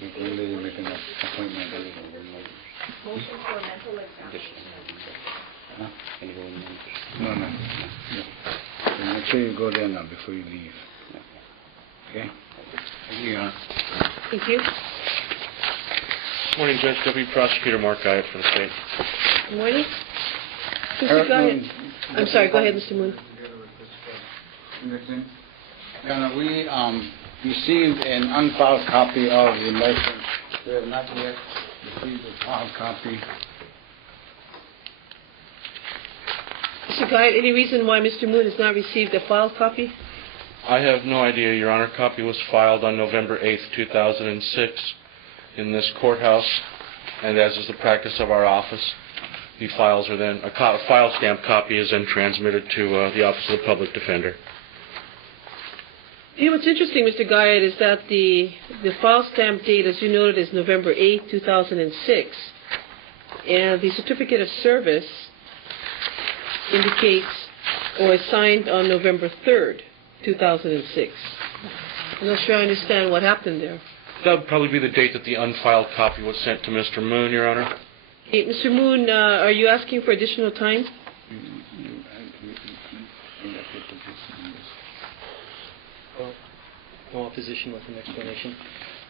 When did you make an appointment? Motion for mental examination. Huh? No. Make sure you go there now before you leave. Okay? Thank you, Your Honor. Thank you. Good morning, Judge. Deputy Prosecutor Marc Guyot for the state. Good morning. Mr. Guyot. I'm sorry, go ahead, Mr. Moon. We received an unfiled copy of the motion. We have not yet received a filed copy. Mr. Guyot, any reason why Mr. Moon has not received a filed copy? I have no idea, Your Honor. Copy was filed on November 8th, 2006 in this courthouse, and as is the practice of our office, the files are then, a file stamp copy is then transmitted to the Office of the Public Defender. You know, what's interesting, Mr. Guyot, is that the file stamp date, as you noted, is November 8th, 2006, and the certificate of service indicates or is signed on November 3rd, 2006. I'm not sure I understand what happened there. That would probably be the date that the unfiled copy was sent to Mr. Moon, Your Honor. Hey, Mr. Moon, are you asking for additional time? No opposition with an explanation.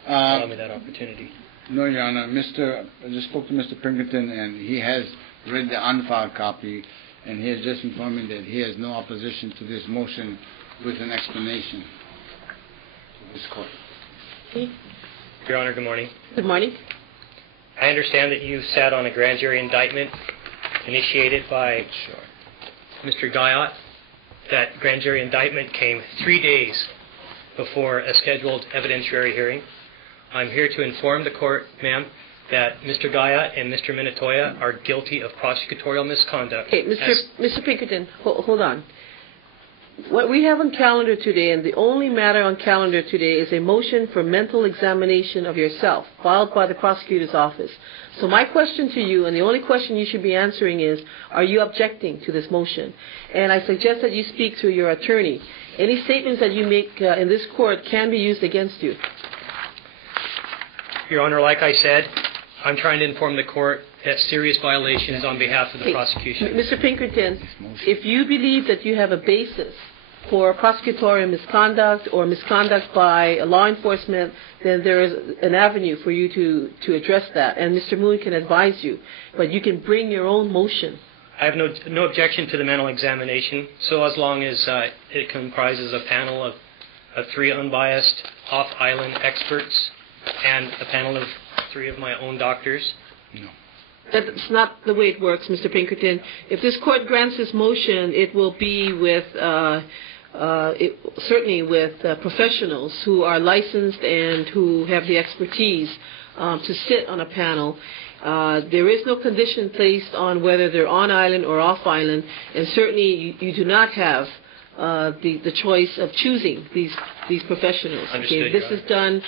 Allow me that opportunity. No, Your Honor. I just spoke to Mr. Pinkerton, and he has read the unfiled copy, and he has just informed me that he has no opposition to this motion with an explanation to this court. Okay. Your Honor, good morning. Good morning. I understand that you sat on a grand jury indictment initiated by Mr. Guyot. That grand jury indictment came 3 days before a scheduled evidentiary hearing. I'm here to inform the court, ma'am, that Mr. Guyot and Mr. Minatoya are guilty of prosecutorial misconduct. Okay, Mr. Pinkerton, hold on. What we have on calendar today, and the only matter on calendar today, is a motion for mental examination of yourself, filed by the prosecutor's office. So my question to you, and the only question you should be answering is, are you objecting to this motion? And I suggest that you speak to your attorney. Any statements that you make in this court can be used against you. Your Honor, like I said, I'm trying to inform the court that serious violations on behalf of the prosecution. Mr. Pinkerton, if you believe that you have a basis for prosecutorial misconduct or misconduct by law enforcement, then there is an avenue for you to address that, and Mr. Moon can advise you. But you can bring your own motion. I have no objection to the mental examination, so as long as it comprises a panel of 3 unbiased off-island experts and a panel of 3 of my own doctors. No. That's not the way it works, Mr. Pinkerton. If this court grants this motion, it will be with, certainly with professionals who are licensed and who have the expertise to sit on a panel. There is no condition placed on whether they're on island or off island, and certainly you do not have the choice of choosing these professionals. Understood, This is done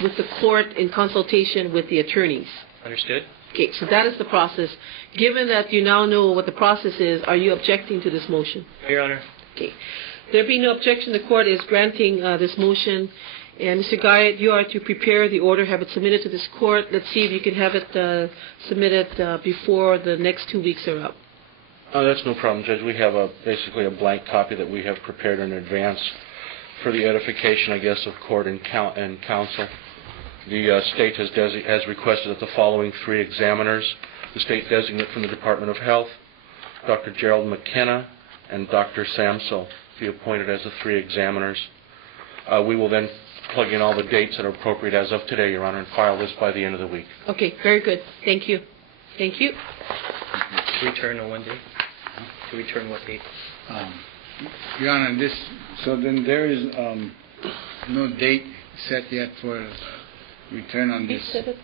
with the court in consultation with the attorneys. Understood. Okay, so that is the process. Given that you now know what the process is, are you objecting to this motion? Your Honor. Okay. There being no objection, the court is granting this motion. And Mr. Guyot, you are to prepare the order, have it submitted to this court. Let's see if you can have it submitted before the next 2 weeks are up. That's no problem, Judge. We have basically a blank copy that we have prepared in advance for the edification, I guess, of court and counsel. The state has requested that the following 3 examiners, the state designate from the Department of Health, Dr. Gerald McKenna, and Dr. Samsel, be appointed as the 3 examiners. We will then plug in all the dates that are appropriate as of today, Your Honor, and file this by the end of the week. Okay, very good. Thank you. Thank you. To return on one day? To return what date? Your Honor, so then there is no date set yet for return on this. Set it.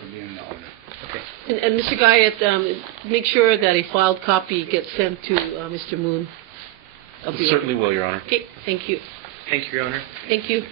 It'll be in the order. Okay. And Mr. Guyot, make sure that a filed copy gets sent to Mr. Moon. Certainly will, Your Honor. Okay, thank you. Thank you, Your Honor. Thank you.